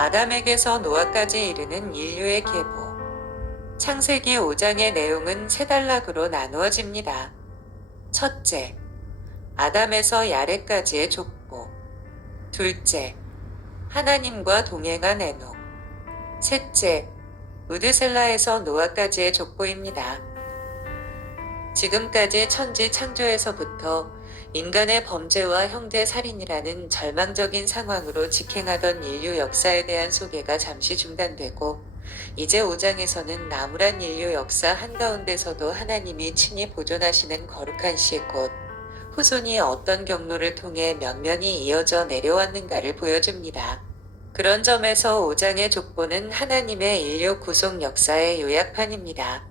아담에게서 노아까지 이르는 인류의 계보. 창세기 5장의 내용은 세 단락으로 나누어집니다. 첫째, 아담에서 야렛까지의 족보. 둘째, 하나님과 동행한 에녹. 셋째, 우드셀라에서 노아까지의 족보입니다. 지금까지 천지 창조에서부터 인간의 범죄와 형제 살인이라는 절망적인 상황으로 직행하던 인류 역사에 대한 소개가 잠시 중단되고, 이제 5장에서는 나무란 인류 역사 한가운데서도 하나님이 친히 보존하시는 거룩한 씨 곧 후손이 어떤 경로를 통해 면면이 이어져 내려왔는가를 보여줍니다. 그런 점에서 5장의 족보는 하나님의 인류 구속 역사의 요약판입니다.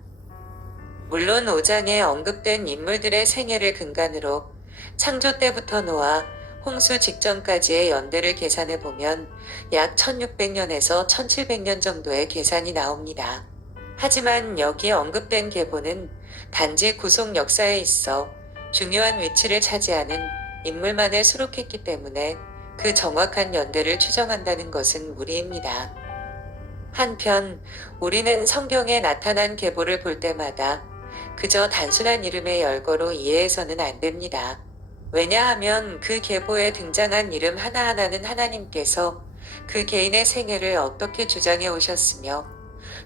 물론 5장에 언급된 인물들의 생애를 근간으로 창조 때부터 노아, 홍수 직전까지의 연대를 계산해보면 약 1600년에서 1700년 정도의 계산이 나옵니다. 하지만 여기 언급된 계보는 단지 구속 역사에 있어 중요한 위치를 차지하는 인물만을 수록했기 때문에 그 정확한 연대를 추정한다는 것은 무리입니다. 한편 우리는 성경에 나타난 계보를 볼 때마다 그저 단순한 이름의 열거로 이해해서는 안 됩니다. 왜냐하면 그 계보에 등장한 이름 하나하나는 하나님께서 그 개인의 생애를 어떻게 주장해 오셨으며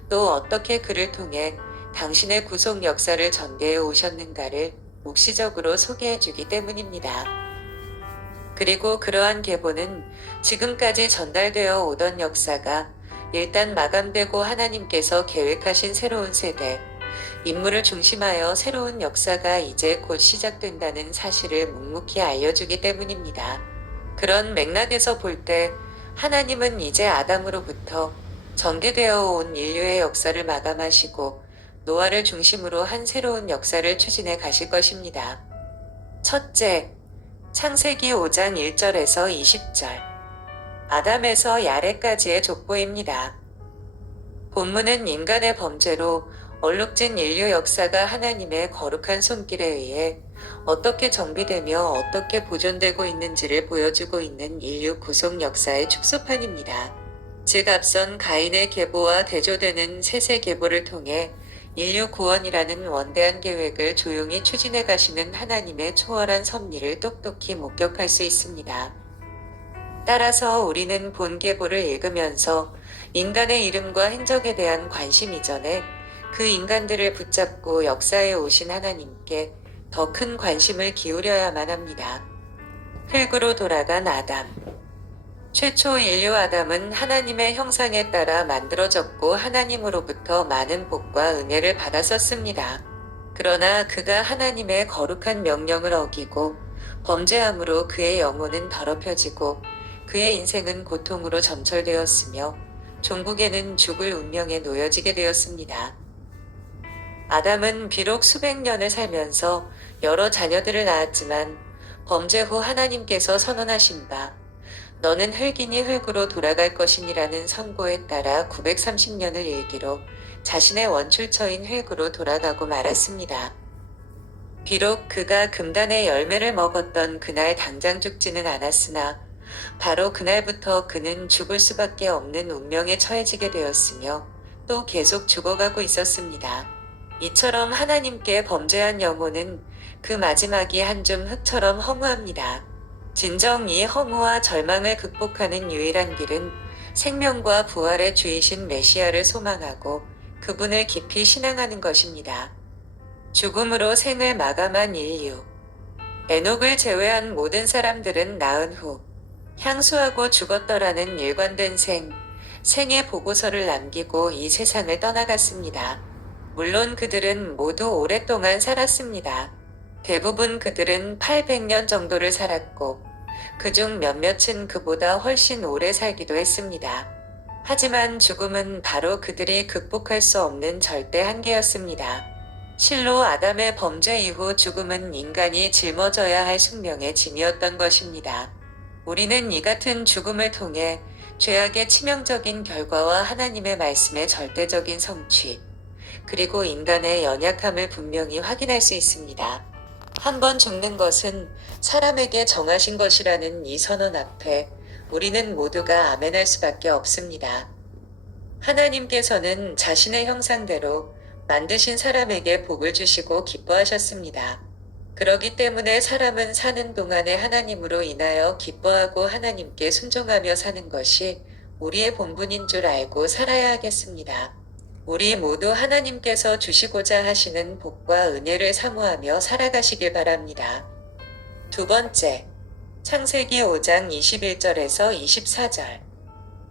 또 어떻게 그를 통해 당신의 구속 역사를 전개해 오셨는가를 묵시적으로 소개해 주기 때문입니다. 그리고 그러한 계보는 지금까지 전달되어 오던 역사가 일단 마감되고 하나님께서 계획하신 새로운 세대, 인물을 중심하여 새로운 역사가 이제 곧 시작된다는 사실을 묵묵히 알려주기 때문입니다. 그런 맥락에서 볼 때 하나님은 이제 아담으로부터 전개되어 온 인류의 역사를 마감하시고 노아를 중심으로 한 새로운 역사를 추진해 가실 것입니다. 첫째, 창세기 5장 1절에서 20절. 아담에서 야렛까지의 족보입니다. 본문은 인간의 범죄로 얼룩진 인류 역사가 하나님의 거룩한 손길에 의해 어떻게 정비되며 어떻게 보존되고 있는지를 보여주고 있는 인류 구속 역사의 축소판입니다. 즉 앞선 가인의 계보와 대조되는 셋의 계보를 통해 인류 구원이라는 원대한 계획을 조용히 추진해 가시는 하나님의 초월한 섭리를 똑똑히 목격할 수 있습니다. 따라서 우리는 본 계보를 읽으면서 인간의 이름과 행적에 대한 관심 이전에 그 인간들을 붙잡고 역사에 오신 하나님께 더 큰 관심을 기울여야만 합니다. 흙으로 돌아간 아담. 최초 인류 아담은 하나님의 형상에 따라 만들어졌고 하나님으로부터 많은 복과 은혜를 받았었습니다. 그러나 그가 하나님의 거룩한 명령을 어기고 범죄함으로 그의 영혼은 더럽혀지고 그의 인생은 고통으로 점철되었으며 종국에는 죽을 운명에 놓여지게 되었습니다. 아담은 비록 수백 년을 살면서 여러 자녀들을 낳았지만 범죄 후 하나님께서 선언하신 바 너는 흙이니 흙으로 돌아갈 것이니라는 선고에 따라 930년을 일기로 자신의 원출처인 흙으로 돌아가고 말았습니다. 비록 그가 금단의 열매를 먹었던 그날 당장 죽지는 않았으나 바로 그날부터 그는 죽을 수밖에 없는 운명에 처해지게 되었으며 또 계속 죽어가고 있었습니다. 이처럼 하나님께 범죄한 영혼은 그 마지막이 한 줌 흙처럼 허무합니다. 진정 이 허무와 절망을 극복하는 유일한 길은 생명과 부활의 주이신 메시아를 소망하고 그분을 깊이 신앙하는 것입니다. 죽음으로 생을 마감한 인류. 에녹을 제외한 모든 사람들은 낳은 후 향수하고 죽었더라는 일관된 생의 보고서를 남기고 이 세상을 떠나갔습니다. 물론 그들은 모두 오랫동안 살았습니다. 대부분 그들은 800년 정도를 살았고 그중 몇몇은 그보다 훨씬 오래 살기도 했습니다. 하지만 죽음은 바로 그들이 극복할 수 없는 절대 한계였습니다. 실로 아담의 범죄 이후 죽음은 인간이 짊어져야 할 숙명의 짐이었던 것입니다. 우리는 이 같은 죽음을 통해 죄악의 치명적인 결과와 하나님의 말씀의 절대적인 성취, 그리고 인간의 연약함을 분명히 확인할 수 있습니다. 한번 죽는 것은 사람에게 정하신 것이라는 이 선언 앞에 우리는 모두가 아멘할 수밖에 없습니다. 하나님께서는 자신의 형상대로 만드신 사람에게 복을 주시고 기뻐하셨습니다. 그러기 때문에 사람은 사는 동안에 하나님으로 인하여 기뻐하고 하나님께 순종하며 사는 것이 우리의 본분인 줄 알고 살아야 하겠습니다. 우리 모두 하나님께서 주시고자 하시는 복과 은혜를 사모하며 살아가시길 바랍니다. 두 번째, 창세기 5장 21절에서 24절.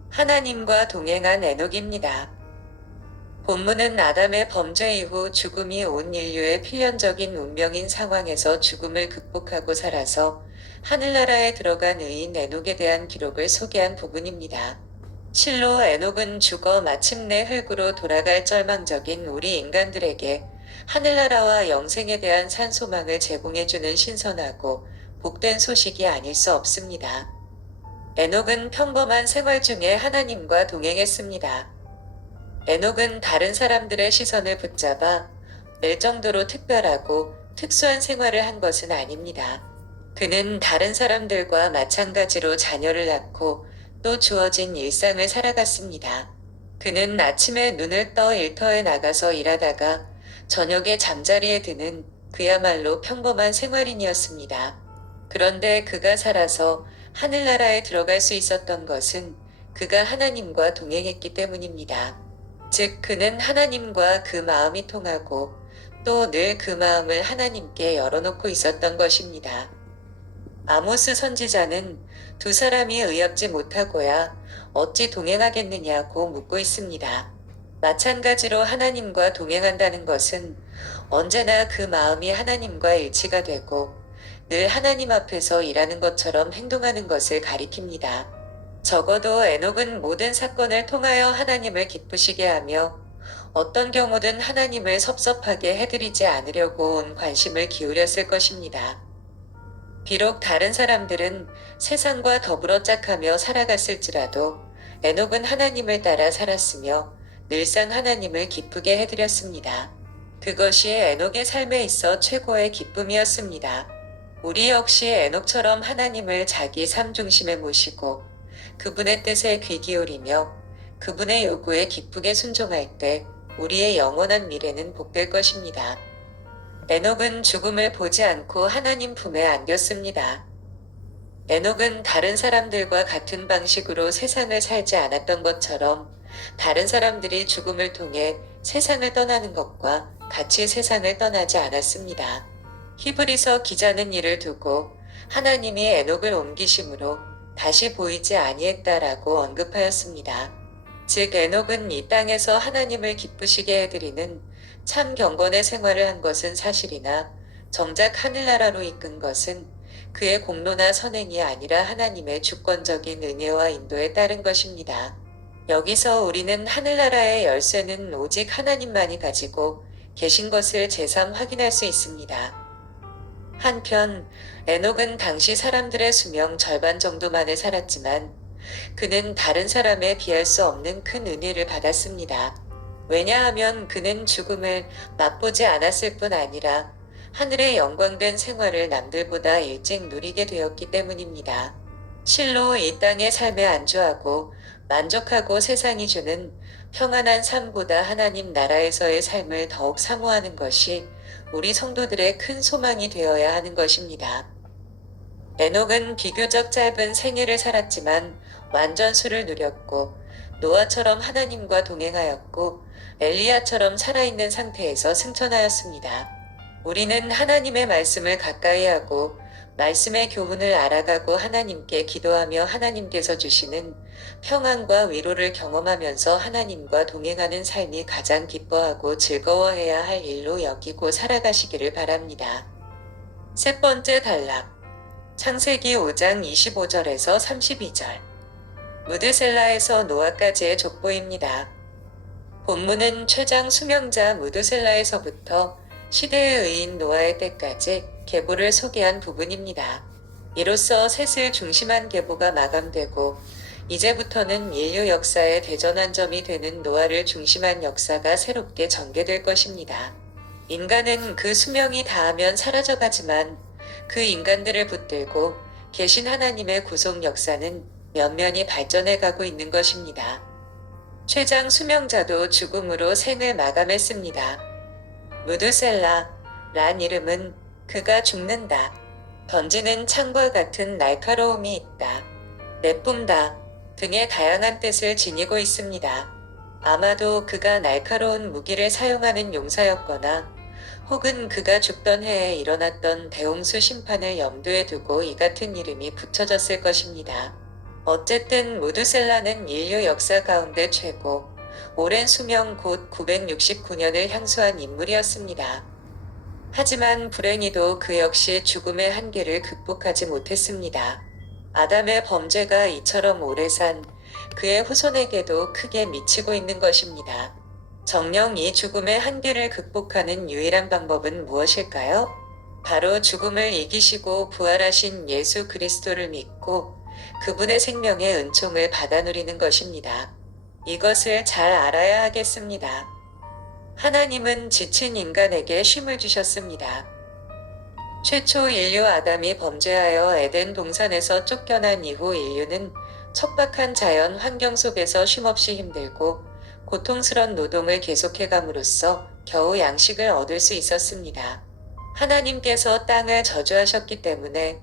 하나님과 동행한 에녹입니다. 본문은 아담의 범죄 이후 죽음이 온 인류의 필연적인 운명인 상황에서 죽음을 극복하고 살아서 하늘나라에 들어간 의인 에녹에 대한 기록을 소개한 부분입니다. 실로 에녹은 죽어 마침내 흙으로 돌아갈 절망적인 우리 인간들에게 하늘나라와 영생에 대한 산소망을 제공해주는 신선하고 복된 소식이 아닐 수 없습니다. 에녹은 평범한 생활 중에 하나님과 동행했습니다. 에녹은 다른 사람들의 시선을 붙잡아 낼 정도로 특별하고 특수한 생활을 한 것은 아닙니다. 그는 다른 사람들과 마찬가지로 자녀를 낳고 또 주어진 일상을 살아갔습니다. 그는 아침에 눈을 떠 일터에 나가서 일하다가 저녁에 잠자리에 드는 그야말로 평범한 생활인이었습니다. 그런데 그가 살아서 하늘나라에 들어갈 수 있었던 것은 그가 하나님과 동행했기 때문입니다. 즉 그는 하나님과 그 마음이 통하고 또 늘 그 마음을 하나님께 열어놓고 있었던 것입니다. 아모스 선지자는 두 사람이 의롭지 못하고야 어찌 동행하겠느냐고 묻고 있습니다. 마찬가지로 하나님과 동행한다는 것은 언제나 그 마음이 하나님과 일치가 되고 늘 하나님 앞에서 일하는 것처럼 행동하는 것을 가리킵니다. 적어도 에녹은 모든 사건을 통하여 하나님을 기쁘시게 하며 어떤 경우든 하나님을 섭섭하게 해드리지 않으려고 온 관심을 기울였을 것입니다. 비록 다른 사람들은 세상과 더불어 짝하며 살아갔을지라도 에녹은 하나님을 따라 살았으며 늘상 하나님을 기쁘게 해드렸습니다. 그것이 에녹의 삶에 있어 최고의 기쁨이었습니다. 우리 역시 에녹처럼 하나님을 자기 삶 중심에 모시고 그분의 뜻에 귀 기울이며 그분의 요구에 기쁘게 순종할 때 우리의 영원한 미래는 복될 것입니다. 에녹은 죽음을 보지 않고 하나님 품에 안겼습니다. 에녹은 다른 사람들과 같은 방식으로 세상을 살지 않았던 것처럼 다른 사람들이 죽음을 통해 세상을 떠나는 것과 같이 세상을 떠나지 않았습니다. 히브리서 기자는 이를 두고 하나님이 에녹을 옮기심으로 다시 보이지 아니했다라고 언급하였습니다. 즉 에녹은 이 땅에서 하나님을 기쁘시게 해드리는 참 경건의 생활을 한 것은 사실이나 정작 하늘나라로 이끈 것은 그의 공로나 선행이 아니라 하나님의 주권적인 은혜와 인도에 따른 것입니다. 여기서 우리는 하늘나라의 열쇠는 오직 하나님만이 가지고 계신 것을 제삼 확인할 수 있습니다. 한편 에녹은 당시 사람들의 수명 절반 정도만을 살았지만 그는 다른 사람에 비할 수 없는 큰 은혜를 받았습니다. 왜냐하면 그는 죽음을 맛보지 않았을 뿐 아니라 하늘의 영광된 생활을 남들보다 일찍 누리게 되었기 때문입니다. 실로 이 땅의 삶에 안주하고 만족하고 세상이 주는 평안한 삶보다 하나님 나라에서의 삶을 더욱 사모하는 것이 우리 성도들의 큰 소망이 되어야 하는 것입니다. 에녹은 비교적 짧은 생애를 살았지만 완전수를 누렸고 노아처럼 하나님과 동행하였고 엘리야처럼 살아있는 상태에서 승천하였습니다. 우리는 하나님의 말씀을 가까이 하고 말씀의 교훈을 알아가고 하나님께 기도하며 하나님께서 주시는 평안과 위로를 경험하면서 하나님과 동행하는 삶이 가장 기뻐하고 즐거워해야 할 일로 여기고 살아가시기를 바랍니다. 세 번째 단락. 창세기 5장 25절에서 32절. 무드셀라에서 노아까지의 족보입니다. 본문은 최장 수명자 무드셀라에서부터 시대의 의인 노아의 때까지 계보를 소개한 부분입니다. 이로써 셋을 중심한 계보가 마감되고 이제부터는 인류 역사의 대전환점이 되는 노아를 중심한 역사가 새롭게 전개될 것입니다. 인간은 그 수명이 다하면 사라져가지만 그 인간들을 붙들고 계신 하나님의 구속 역사는 면면이 발전해 가고 있는 것입니다. 최장 수명자도 죽음으로 생을 마감했습니다. 무드셀라란 이름은 그가 죽는다. 던지는 창과 같은 날카로움이 있다. 내뿜다 등의 다양한 뜻을 지니고 있습니다. 아마도 그가 날카로운 무기를 사용하는 용사였거나 혹은 그가 죽던 해에 일어났던 대홍수 심판을 염두에 두고 이 같은 이름이 붙여졌을 것입니다. 어쨌든 무드셀라는 인류 역사 가운데 최고 오랜 수명 곧 969년을 향수한 인물이었습니다. 하지만 불행히도 그 역시 죽음의 한계를 극복하지 못했습니다. 아담의 범죄가 이처럼 오래 산 그의 후손에게도 크게 미치고 있는 것입니다. 정녕 이 죽음의 한계를 극복하는 유일한 방법은 무엇일까요? 바로 죽음을 이기시고 부활하신 예수 그리스도를 믿고 그분의 생명의 은총을 받아 누리는 것입니다. 이것을 잘 알아야 하겠습니다. 하나님은 지친 인간에게 쉼을 주셨습니다. 최초 인류 아담이 범죄하여 에덴 동산에서 쫓겨난 이후 인류는 척박한 자연 환경 속에서 쉼없이 힘들고 고통스런 노동을 계속해감으로써 겨우 양식을 얻을 수 있었습니다. 하나님께서 땅을 저주하셨기 때문에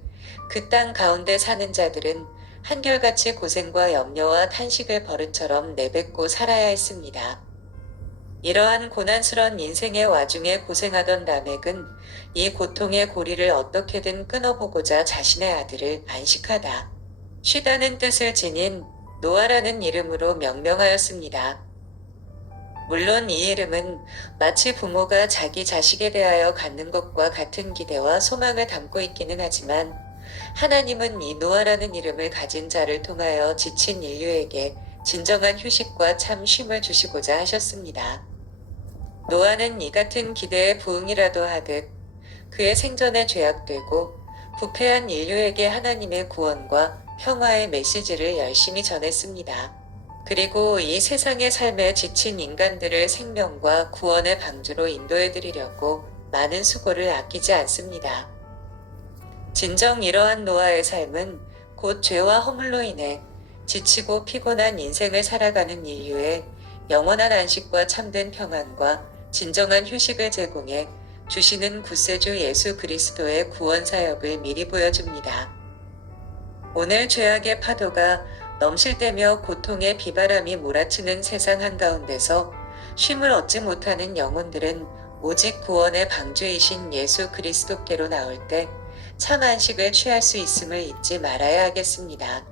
그 땅 가운데 사는 자들은 한결같이 고생과 염려와 탄식을 버릇처럼 내뱉고 살아야 했습니다. 이러한 고난스런 인생의 와중에 고생하던 라멕은 이 고통의 고리를 어떻게든 끊어보고자 자신의 아들을 안식하다. 쉬다는 뜻을 지닌 노아라는 이름으로 명명하였습니다. 물론 이 이름은 마치 부모가 자기 자식에 대하여 갖는 것과 같은 기대와 소망을 담고 있기는 하지만 하나님은 이 노아라는 이름을 가진 자를 통하여 지친 인류에게 진정한 휴식과 참 쉼을 주시고자 하셨습니다. 노아는 이 같은 기대에 부응이라도 하듯 그의 생전에 죄악되고 부패한 인류에게 하나님의 구원과 평화의 메시지를 열심히 전했습니다. 그리고 이 세상의 삶에 지친 인간들을 생명과 구원의 방주로 인도해드리려고 많은 수고를 아끼지 않습니다. 진정 이러한 노아의 삶은 곧 죄와 허물로 인해 지치고 피곤한 인생을 살아가는 인류의 영원한 안식과 참된 평안과 진정한 휴식을 제공해 주시는 구세주 예수 그리스도의 구원 사역을 미리 보여줍니다. 오늘 죄악의 파도가 넘실대며 고통의 비바람이 몰아치는 세상 한가운데서 쉼을 얻지 못하는 영혼들은 오직 구원의 방주이신 예수 그리스도께로 나올 때 참 안식을 취할 수 있음을 잊지 말아야 하겠습니다.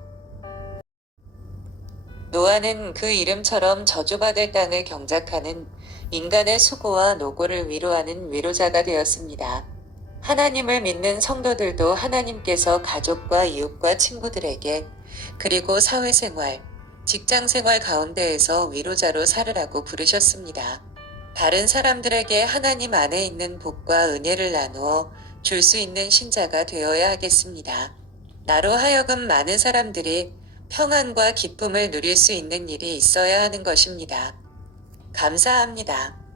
노아는 그 이름처럼 저주받을 땅을 경작하는 인간의 수고와 노고를 위로하는 위로자가 되었습니다. 하나님을 믿는 성도들도 하나님께서 가족과 이웃과 친구들에게 그리고 사회생활, 직장생활 가운데에서 위로자로 살으라고 부르셨습니다. 다른 사람들에게 하나님 안에 있는 복과 은혜를 나누어 줄 수 있는 신자가 되어야 하겠습니다. 나로 하여금 많은 사람들이 평안과 기쁨을 누릴 수 있는 일이 있어야 하는 것입니다. 감사합니다.